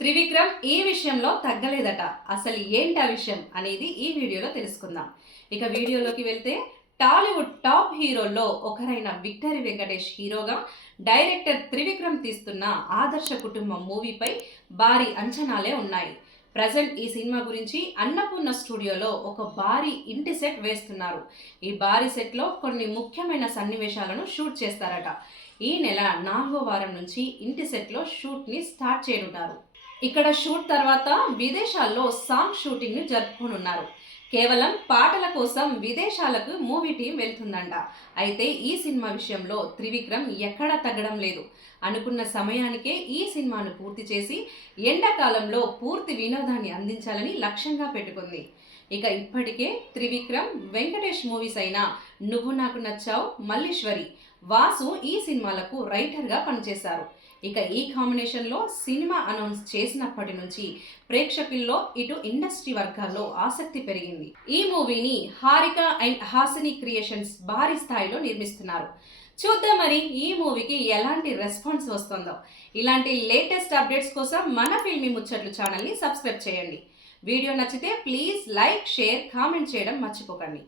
త్రివిక్రమ్ ఈ విషయంలో తగ్గలేదట. అసలు ఏంటి ఆ విషయం అనేది ఈ వీడియోలో తెలుసుకుందాం. ఇక వీడియోలోకి వెళ్తే టాలీవుడ్ టాప్ హీరోల్లో ఒకరైన విక్టరీ వెంకటేష్ హీరోగా డైరెక్టర్ త్రివిక్రమ్ తీస్తున్న ఆదర్శ కుటుంబం మూవీపై భారీ అంచనాలే ఉన్నాయి. ప్రజెంట్ ఈ సినిమా గురించి అన్నపూర్ణ స్టూడియోలో ఒక భారీ ఇంటి సెట్ వేస్తున్నారు. ఈ భారీ సెట్లో కొన్ని ముఖ్యమైన సన్నివేశాలను షూట్ చేస్తారట. ఈ నెల 4వ వారం నుంచి ఇంటి సెట్లో షూట్ని స్టార్ట్ చేయనున్నారు. ఇక్కడ షూట్ తర్వాత విదేశాల్లో సాంగ్ షూటింగ్ ని జరుపుకోనున్నారు. కేవలం పాటల కోసం విదేశాలకు మూవీ టీం వెళ్తుందంట. అయితే ఈ సినిమా విషయంలో త్రివిక్రమ్ ఎక్కడా తగ్గడం లేదు. అనుకున్న సమయానికే ఈ సినిమాను పూర్తి చేసి ఎండాకాలంలో పూర్తి వినోదాన్ని అందించాలని లక్ష్యంగా పెట్టుకుంది. ఇక ఇప్పటికే త్రివిక్రమ్ వెంకటేష్ మూవీస్ అయిన నువ్వు నాకు నచ్చావు, మల్లీశ్వరి, వాసు ఈ సినిమాలకు రైటర్గా పనిచేశారు. ఇక ఈ కాంబినేషన్లో సినిమా అనౌన్స్ చేసినప్పటి నుంచి ప్రేక్షకుల్లో ఇటు ఇండస్ట్రీ వర్గాల్లో ఆసక్తి పెరిగింది. ఈ మూవీని హారిక అండ్ హాసిని క్రియేషన్స్ భారీ స్థాయిలో నిర్మిస్తున్నారు. చూద్దాం మరి ఈ మూవీకి ఎలాంటి రెస్పాన్స్ వస్తుందో. ఇలాంటి లేటెస్ట్ అప్డేట్స్ కోసం మన ఫిల్మీ ముచ్చట్లు ఛానల్ని సబ్స్క్రైబ్ చేయండి. వీడియో నచ్చితే ప్లీజ్ లైక్, షేర్, కామెంట్ చేయడం మర్చిపోకండి.